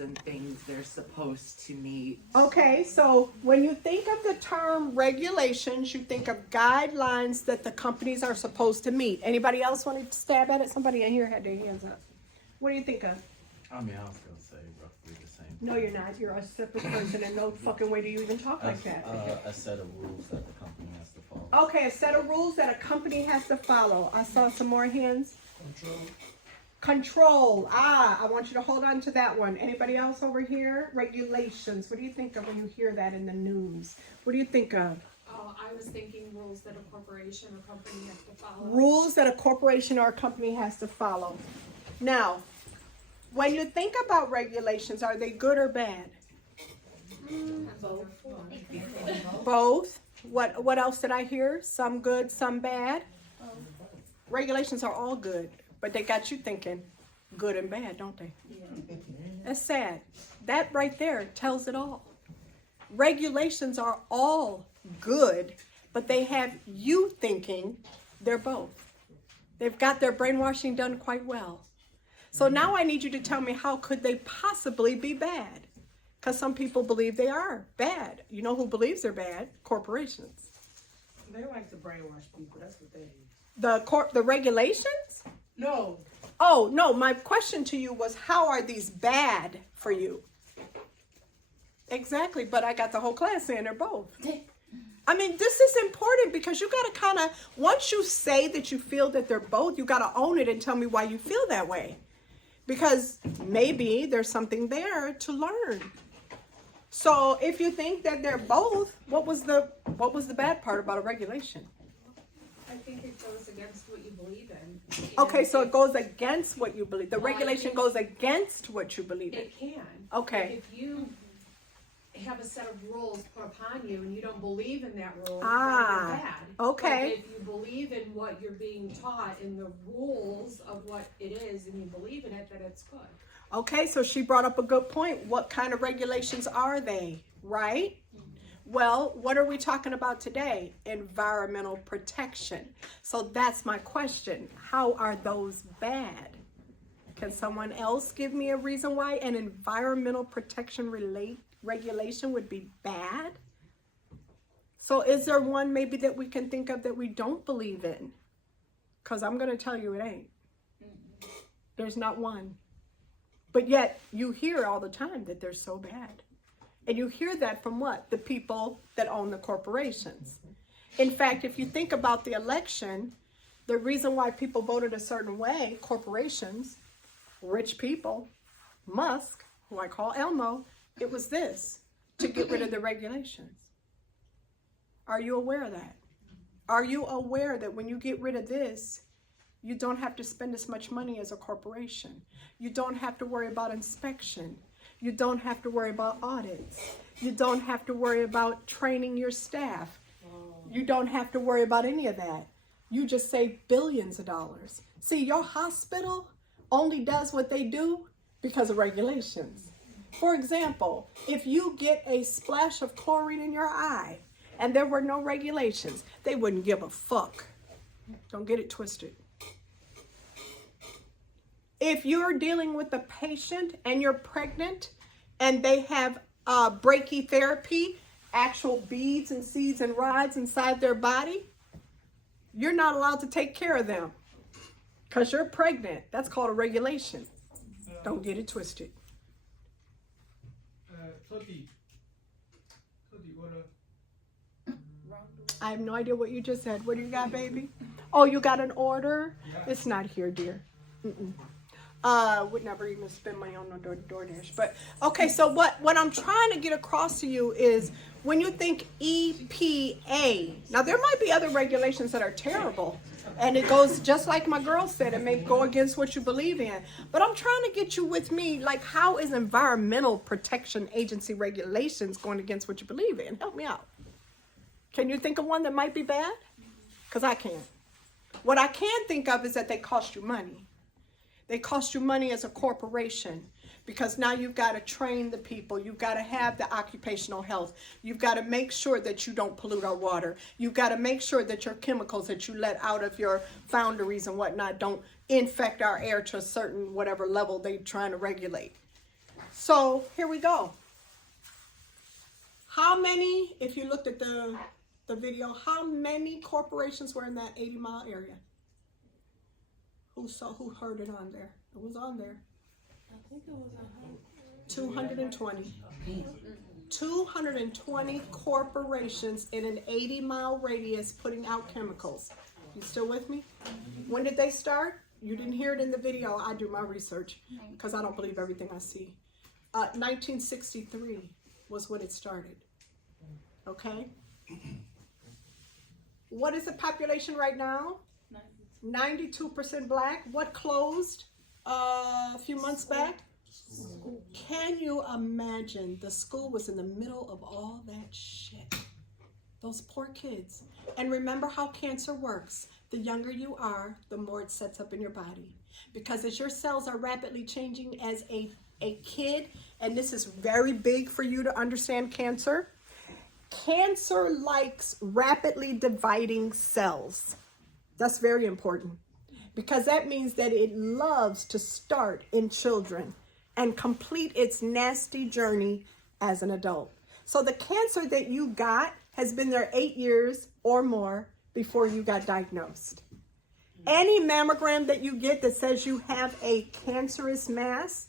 and things they're supposed to meet. Okay, so when you think of the term regulations, you think of guidelines that the companies are supposed to meet. Anybody else want to stab at it? Somebody in here had their hands up. What do you think of? I mean, I was gonna say roughly the same. No, you're not. You're a separate person, and no fucking way do you even talk like that. A set of rules that the company has to follow. Okay, a set of rules that a company has to follow. I saw some more hands. Control. I want you to hold on to that one. Anybody else over here? Regulations. What do you think of when you hear that in the news? What do you think of? Oh, I was thinking rules that a corporation or company has to follow. Rules that a corporation or a company has to follow. Now, when you think about regulations, are they good or bad? Both. What else did I hear? Some good, some bad? Regulations are all good, but they got you thinking good and bad, don't they? That's sad. That right there tells it all. Regulations are all good, but they have you thinking they're both. They've got their brainwashing done quite well. So now I need you to tell me, how could they possibly be bad? Because some people believe they are bad. You know who believes they're bad? Corporations. They like to brainwash people. That's what they do. The regulations? No. Oh, no. My question to you was, how are these bad for you? Exactly. But I got the whole class saying they're both. I mean, this is important because you got to kind of, once you say that you feel that they're both, you got to own it and tell me why you feel that way. Because maybe there's something there to learn. So if you think that they're both, what was the bad part about a regulation? I think it goes against what you believe in. Okay, so it goes against what you believe. The regulation goes against what you believe in. It can. Okay. If you have a set of rules put upon you and you don't believe in that rule, then Ah, you're bad. okay. But if you believe in what you're being taught in the rules of what it is and you believe in it, then it's good. Okay, so she brought up a good point. What kind of regulations are they, right? Well, what are we talking about today? Environmental protection. So that's my question. How are those bad? Can someone else give me a reason why an environmental protection regulation would be bad? So is there one maybe that we can think of that we don't believe in? Because I'm going to tell you it ain't. There's not one. But yet you hear all the time that they're so bad. And you hear that from what? The people that own the corporations. In fact, if you think about the election, the reason why people voted a certain way, corporations, rich people, Musk, who I call Elmo, it was this, to get rid of the regulations. Are you aware of that? Are you aware that when you get rid of this, you don't have to spend as much money as a corporation? You don't have to worry about inspection. You don't have to worry about audits. You don't have to worry about training your staff. You don't have to worry about any of that. You just save billions of dollars. See, your hospital only does what they do because of regulations. For example, if you get a splash of chlorine in your eye and there were no regulations, they wouldn't give a fuck. Don't get it twisted. If you're dealing with a patient and you're pregnant and they have brachytherapy, actual beads and seeds and rods inside their body, you're not allowed to take care of them because you're pregnant. That's called a regulation. Don't get it twisted. I have no idea what you just said. What do you got, baby? Oh, you got an order? It's not here, dear. Would never even spend money on no DoorDash. But okay, so what I'm trying to get across to you is when you think EPA, now there might be other regulations that are terrible, and it goes just like my girl said, it may go against what you believe in. But I'm trying to get you with me, like, how is Environmental Protection Agency regulations going against what you believe in? Help me out. Can you think of one that might be bad? Because I can't. What I can think of is that they cost you money. They cost you money as a corporation because now you've got to train the people. You've got to have the occupational health. You've got to make sure that you don't pollute our water. You've got to make sure that your chemicals that you let out of your foundries and whatnot don't infect our air to a certain whatever level they're trying to regulate. So here we go. How many, if you looked at the video, how many corporations were in that 80-mile area? Who heard it on there? It was on there. I think it was 220. 220 corporations in an 80-mile radius putting out chemicals. You still with me? When did they start? You didn't hear it in the video. I do my research because I don't believe everything I see. 1963 was when it started. Okay? What is the population right now? 92% black. What closed a few months back? Can you imagine the school was in the middle of all that shit? Those poor kids. And remember how cancer works. The younger you are, the more it sets up in your body. Because as your cells are rapidly changing as a kid, and this is very big for you to understand cancer, cancer likes rapidly dividing cells. That's very important. Because that means that it loves to start in children and complete its nasty journey as an adult. So the cancer that you got has been there 8 years or more before you got diagnosed. Any mammogram that you get that says you have a cancerous mass,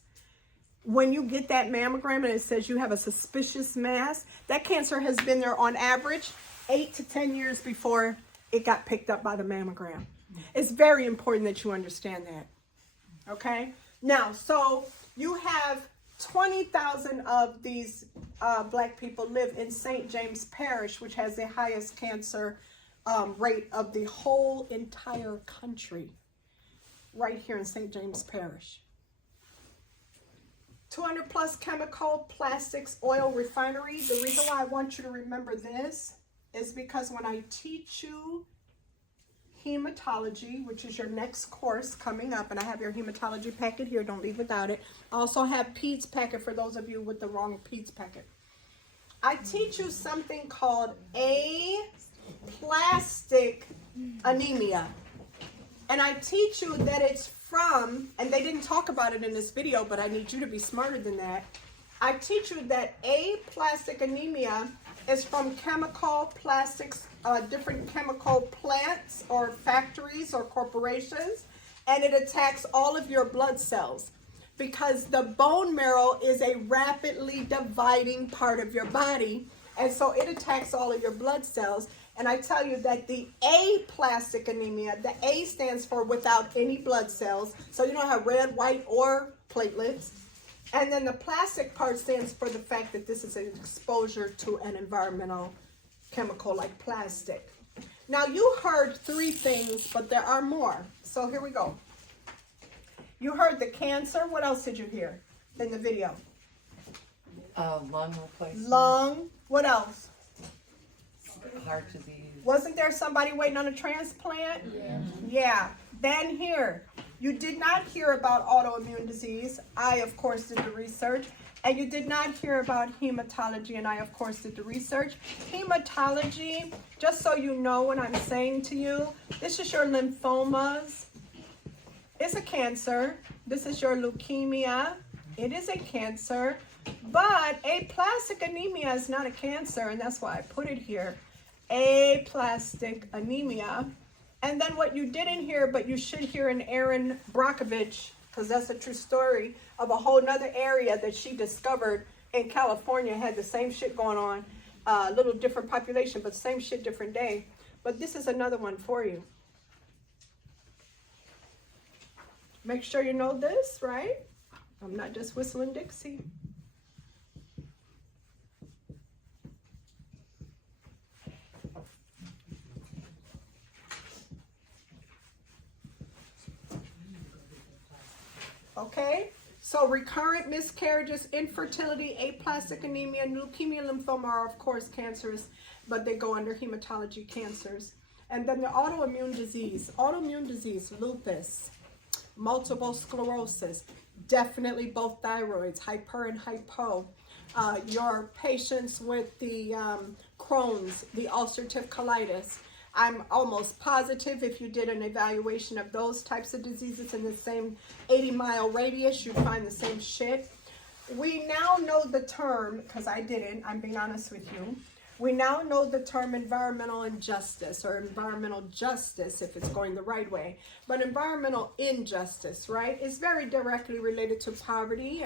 when you get that mammogram and it says you have a suspicious mass, that cancer has been there on average 8 to 10 years before it got picked up by the mammogram. It's very important that you understand that. Okay? Now, so you have 20,000 of these black people live in St. James Parish, which has the highest cancer rate of the whole entire country, right here in St. James Parish. 200 plus chemical, plastics, oil refinery. The reason why I want you to remember this is because when I teach you hematology, which is your next course coming up, and I have your hematology packet here, don't leave without it. I also have PEDS packet for those of you with the wrong PEDS packet. I teach you something called aplastic anemia. And I teach you that it's from, and they didn't talk about it in this video, but I need you to be smarter than that. I teach you that aplastic anemia is from chemical plastics, different chemical plants or factories or corporations, and it attacks all of your blood cells because the bone marrow is a rapidly dividing part of your body, and so it attacks all of your blood cells. And I tell you that the aplastic anemia, the A stands for without any blood cells, so you don't have red, white, or platelets. And then the plastic part stands for the fact that this is an exposure to an environmental chemical like plastic. Now you heard 3 things, but there are more. So here we go. You heard the cancer. What else did you hear in the video? Lung replacement. Lung. What else? Heart disease. Wasn't there somebody waiting on a transplant? Yeah. Then here, you did not hear about autoimmune disease. I, of course, did the research. And you did not hear about hematology, and I, of course, did the research. Hematology, just so you know what I'm saying to you, this is your lymphomas. It's a cancer. This is your leukemia. It is a cancer. But aplastic anemia is not a cancer, and that's why I put it here. Aplastic anemia. And then what you didn't hear, but you should hear in Erin Brockovich, because that's a true story, of a whole nother area that she discovered in California, had the same shit going on, a little different population, but same shit, different day. But this is another one for you. Make sure you know this, right? I'm not just whistling Dixie. Okay, so recurrent miscarriages, infertility, aplastic anemia, leukemia, lymphoma are of course cancers, but they go under hematology cancers. And then the autoimmune disease, lupus, multiple sclerosis, definitely both thyroids, hyper and hypo. Your patients with the Crohn's, the ulcerative colitis. I'm almost positive if you did an evaluation of those types of diseases in the same 80-mile radius, you'd find the same shit. we now know the term, because I didn't, I'm being honest with you. We now know the term environmental injustice or environmental justice if it's going the right way. But environmental injustice, right, is very directly related to poverty.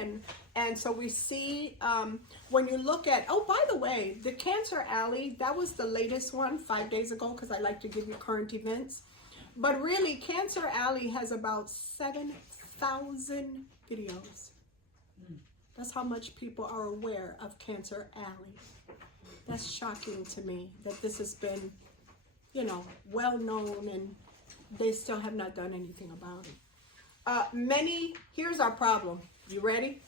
And so we see when you look at, oh, by the way, the Cancer Alley, that was the latest one 5 days ago because I like to give you current events. But really, Cancer Alley has about 7,000 videos. That's how much people are aware of Cancer Alley. That's shocking to me that this has been, you know, well known and they still have not done anything about it. Here's our problem. You ready?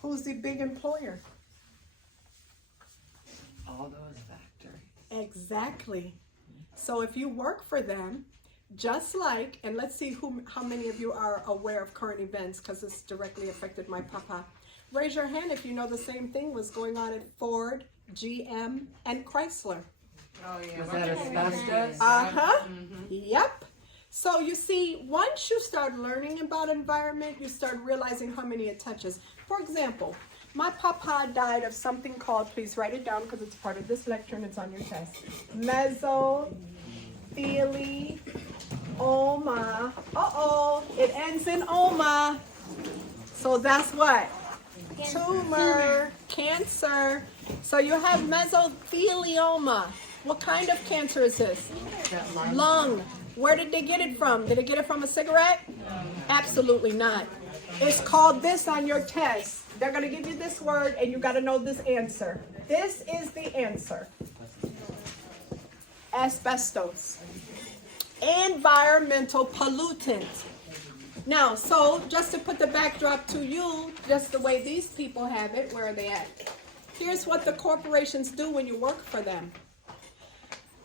Who's the big employer? All those factories. Exactly. So if you work for them, just like, and let's see how many of you are aware of current events because it's directly affected my papa. Raise your hand if you know the same thing was going on at Ford, GM, and Chrysler. Oh yeah. Was that asbestos? Yep. So you see, once you start learning about environment, you start realizing how many it touches. For example, my papa died of something called, please write it down because it's part of this lecture and it's on your test, Mesothelioma. It ends in oma. So that's what? Tumor, cancer. So you have mesothelioma. What kind of cancer is this? Lung. Where did they get it from? Did they get it from a cigarette? Absolutely not. It's called this on your test. They're going to give you this word and you got to know this answer. This is the answer. Asbestos. Environmental pollutant. Now, so just to put the backdrop to you, just the way these people have it, where are they at? Here's what the corporations do when you work for them.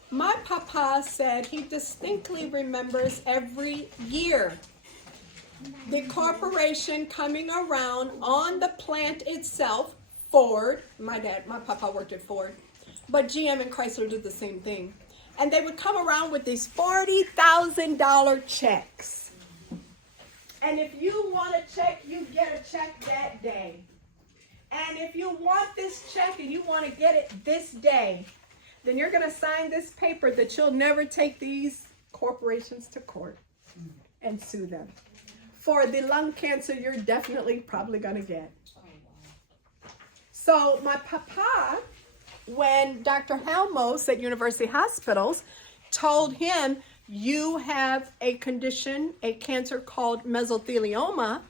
My papa said he distinctly remembers every year the corporation coming around on the plant itself, Ford, my papa worked at Ford, but GM and Chrysler did the same thing. And they would come around with these $40,000 checks. And if you want a check, you get a check that day. And if you want this check and you want to get it this day, then you're going to sign this paper that you'll never take these corporations to court and sue them. For the lung cancer you're definitely probably going to get. So my papa, when Dr. Helmos at University Hospitals told him, you have a condition, a cancer called mesothelioma,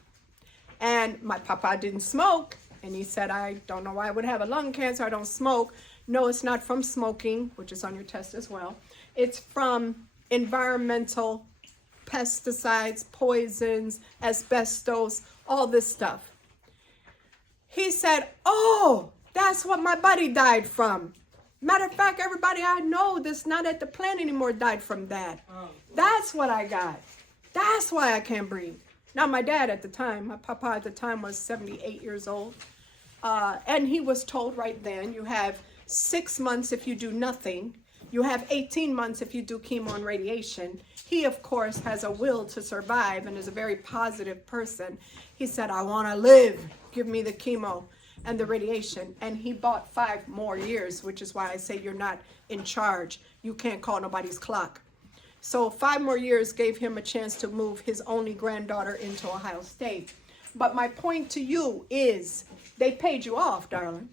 and my papa didn't smoke, and he said, I don't know why I would have a lung cancer, I don't smoke. No, it's not from smoking, which is on your test as well. It's from environmental pesticides, poisons, asbestos, all this stuff. He said, oh, that's what my buddy died from. Matter of fact, everybody I know that's not at the plant anymore died from that. That's what I got. That's why I can't breathe. Now, my dad at the time, my papa at the time was 78 years old. And he was told right then, you have 6 months if you do nothing. You have 18 months if you do chemo and radiation. He, of course, has a will to survive and is a very positive person. He said, I want to live. Give me the chemo and the radiation. And he bought 5 more years, which is why I say you're not in charge. You can't call nobody's clock. So 5 more years gave him a chance to move his only granddaughter into Ohio State. But my point to you is they paid you off, darling.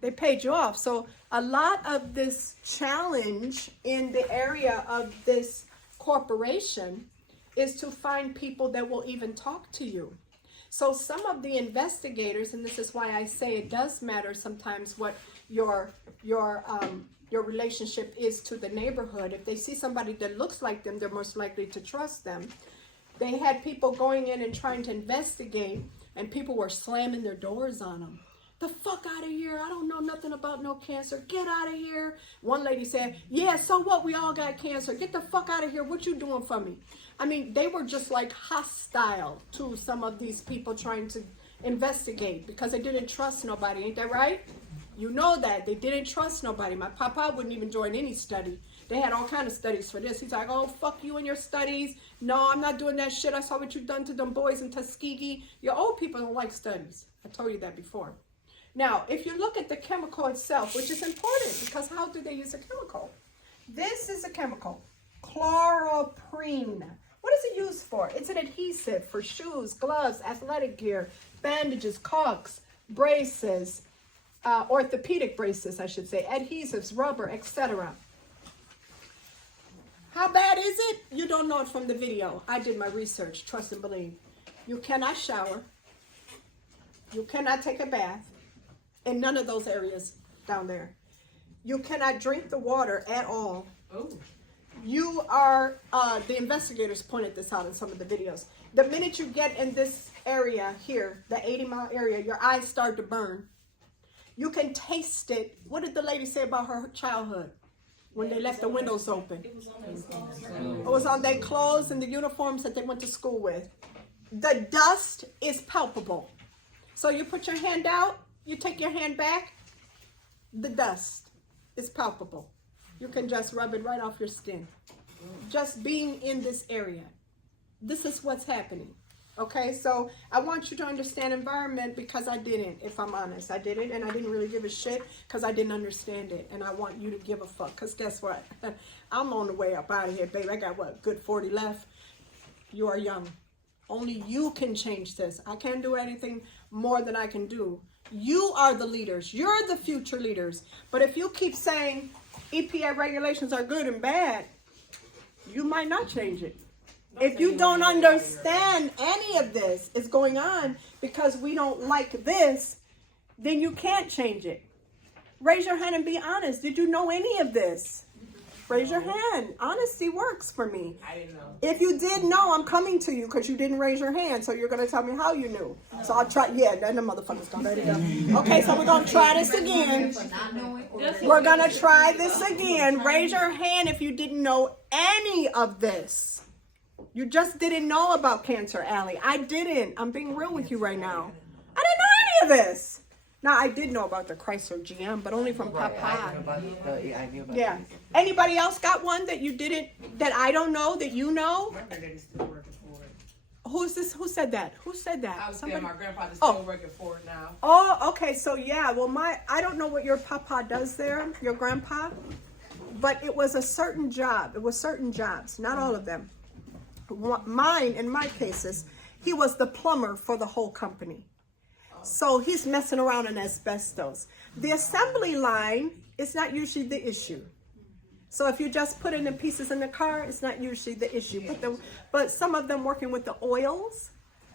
They paid you off. So a lot of this challenge in the area of this corporation is to find people that will even talk to you. So some of the investigators, and this is why I say it does matter sometimes what your relationship is to the neighborhood. If they see somebody that looks like them, they're most likely to trust them. They had people going in and trying to investigate, and people were slamming their doors on them. The fuck out of here. I don't know nothing about no cancer. Get out of here. One lady said, yeah, so what? We all got cancer. Get the fuck out of here. What you doing for me? I mean, they were just like hostile to some of these people trying to investigate because they didn't trust nobody. Ain't that right? You know that. They didn't trust nobody. My papa wouldn't even join any study They had all kind of studies for this. He's like, oh, fuck you and your studies. No, I'm not doing that shit. I saw what you've done to them boys in Tuskegee. Your old people don't like studies. I told you that before. Now, if you look at the chemical itself, which is important, because how do they use a chemical? This is a chemical, chloroprene. What is it used for? It's an adhesive for shoes, gloves, athletic gear, bandages, caulks, braces, orthopedic braces, I should say, adhesives, rubber, etc. How bad is it? You don't know it from the video. I did my research, trust and believe. You cannot shower. You cannot take a bath in none of those areas down there. You cannot drink the water at all. Oh. You are, the investigators pointed this out in some of the videos. The minute you get in this area here, the 80-mile area, your eyes start to burn. You can taste it. What did the lady say about her childhood when they left the windows open? It was on those clothes. It was on their clothes and the uniforms that they went to school with. The dust is palpable. So you put your hand out, you take your hand back, the dust is palpable. You can just rub it right off your skin. Just being in this area. This is what's happening. Okay, so I want you to understand environment because I didn't, if I'm honest. I didn't, and I didn't really give a shit because I didn't understand it. And I want you to give a fuck because guess what? I'm on the way up out of here, baby. I got, what, good 40 left? You are young. Only you can change this. I can't do anything more than I can do. You are the leaders. You're the future leaders. But if you keep saying EPA regulations are good and bad, you might not change it. If you don't understand any of this is going on because we don't like this, then you can't change it. Raise your hand and be honest. Did you know any of this? Raise your hand. Honesty works for me. I didn't know. If you did know, I'm coming to you because you didn't raise your hand. So you're going to tell me how you knew. So I'll try. Yeah, then the motherfucker's going to. Okay, so we're going to try this again. We're going to try this again. Raise your hand if you didn't know any of this. You just didn't know about Cancer Alley. I didn't. I'm being real with you right now. I didn't know any of this. Now, I did know about the Chrysler GM, but only from Papa. I knew about Yeah. Anybody else got one that you didn't, that I don't know, that you know? My granddaddy's still working for it. Who's this? Who said that? Who said that? I was Somebody? saying my grandfather's Oh. still working for it now. Oh, okay. So yeah, well, I don't know what your papa does there, your grandpa, but it was a certain job. It was certain jobs, not all of them. Mine, in my cases, he was the plumber for the whole company. So he's messing around in asbestos. The assembly line is not usually the issue. So if you just put in the pieces in the car, it's not usually the issue. But some of them working with the oils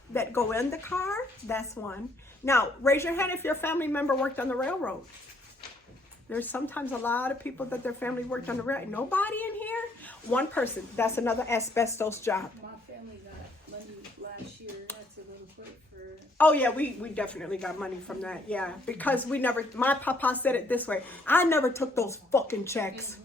that go in the car, that's one. Now, raise your hand if your family member worked on the railroad. There's sometimes a lot of people that their family worked on the railroad. Nobody in here? One person. That's another asbestos job. My family got money last year. That's a little quick for. Oh yeah, we definitely got money from that. Yeah, because we never. My papa said it this way: I never took those fucking checks.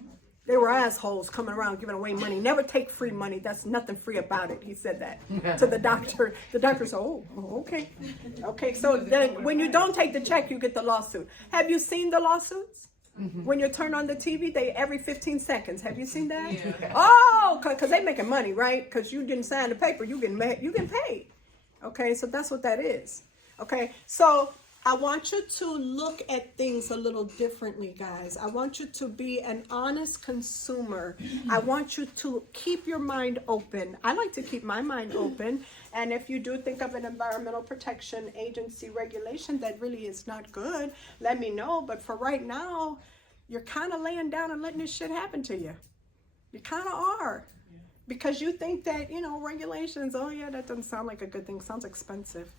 They were assholes coming around giving away money. Never take free money. That's nothing free about it. He said that to the doctor. The doctor said, "Oh, okay, okay." So then, when you don't take the check, you get the lawsuit. Have you seen the lawsuits? When you turn on the TV, they every 15 seconds. Have you seen that? Yeah. Oh, because they making money, right? Because you didn't sign the paper, you getting paid. Okay, so that's what that is. Okay, so I want you to look at things a little differently, guys. I want you to be an honest consumer. I want you to keep your mind open. I like to keep my mind open. And if you do think of an environmental protection agency regulation that really is not good, let me know. But for right now, you're kind of laying down and letting this shit happen to you. You kind of are. Because you think that, you know, regulations, oh yeah, that doesn't sound like a good thing. Sounds expensive.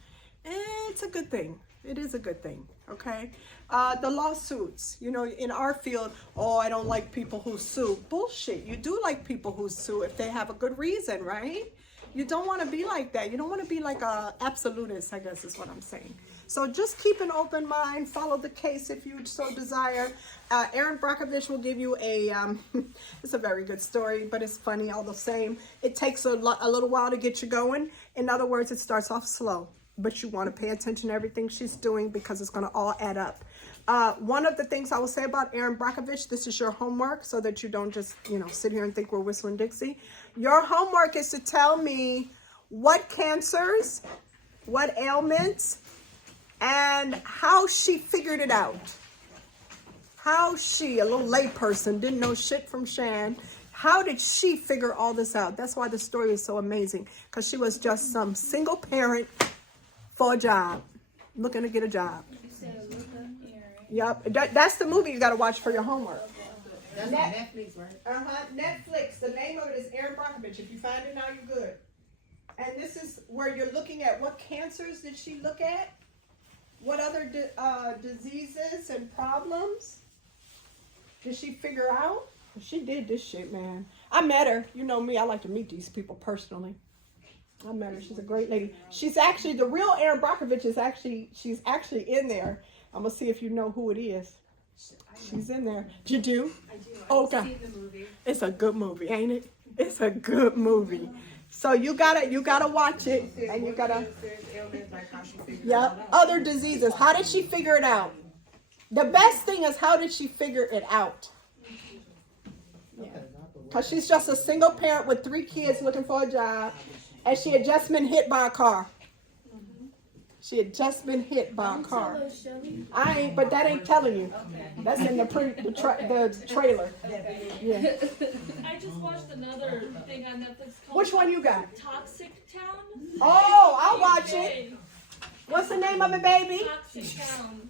It's a good thing. It is a good thing, okay? The lawsuits, you know, in our field, oh, I don't like people who sue. Bullshit. You do like people who sue if they have a good reason, right? You don't want to be like that. You don't want to be like a absolutist, I guess is what I'm saying. So just keep an open mind. Follow the case if you so desire. Aaron Brockovich will give you a, it's a very good story, but it's funny all the same. It takes a little while to get you going. In other words, it starts off slow. but you want to pay attention to everything she's doing because it's going to all add up. One of the things I will say about Erin Brockovich, this is your homework so that you don't just, sit here and think we're whistling Dixie. Your homework is to tell me what cancers, what ailments, and how she figured it out. How she, a little layperson, didn't know shit from Shan. How did she figure all this out? That's why the story is so amazing, because she was just some single parent for a job, looking to get a job. You said look up Erin. Yep, that's the movie you got to watch for your homework. That's on Netflix, right? Netflix. The name of it is Erin Brockovich. If you find it now, you're good. And this is where you're looking at what cancers did she look at? What other diseases and problems did she figure out? She did this shit, man. I met her. You know me. I like to meet these people personally. I met her. She's a great lady. She's actually, the real Erin Brockovich she's actually in there. I'm going to see if you know who it is. She's in there. You do? I do. Okay. I've seen the movie. It's a good movie, ain't it? It's a good movie. So you gotta watch it, and you gotta. Yep. Other diseases. How did she figure it out? The best thing is, how did she figure it out? Because she's just a single parent with 3 kids looking for a job, and she had just been hit by a car. She had just been hit by a car. I ain't, but that ain't telling you. That's in the trailer. Yeah. I just watched another thing on Netflix called Which one you got? Toxic Town. Oh, I'll watch it. What's the name of it, baby? Toxic Town.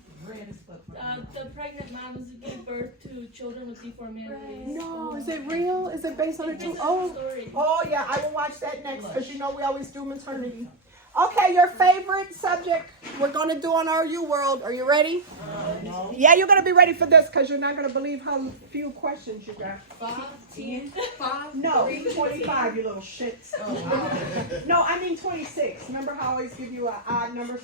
The pregnant moms give birth to children with deformities. No, is it real? Is it based on a true? Oh yeah, I will watch that next because we always do maternity. Okay, your favorite subject we're going to do on RU World. Are you ready? No. Yeah, you're going to be ready for this because you're not going to believe how few questions you got. 5? No, 25, you little shits. No, I mean 26. Remember how I always give you an odd number?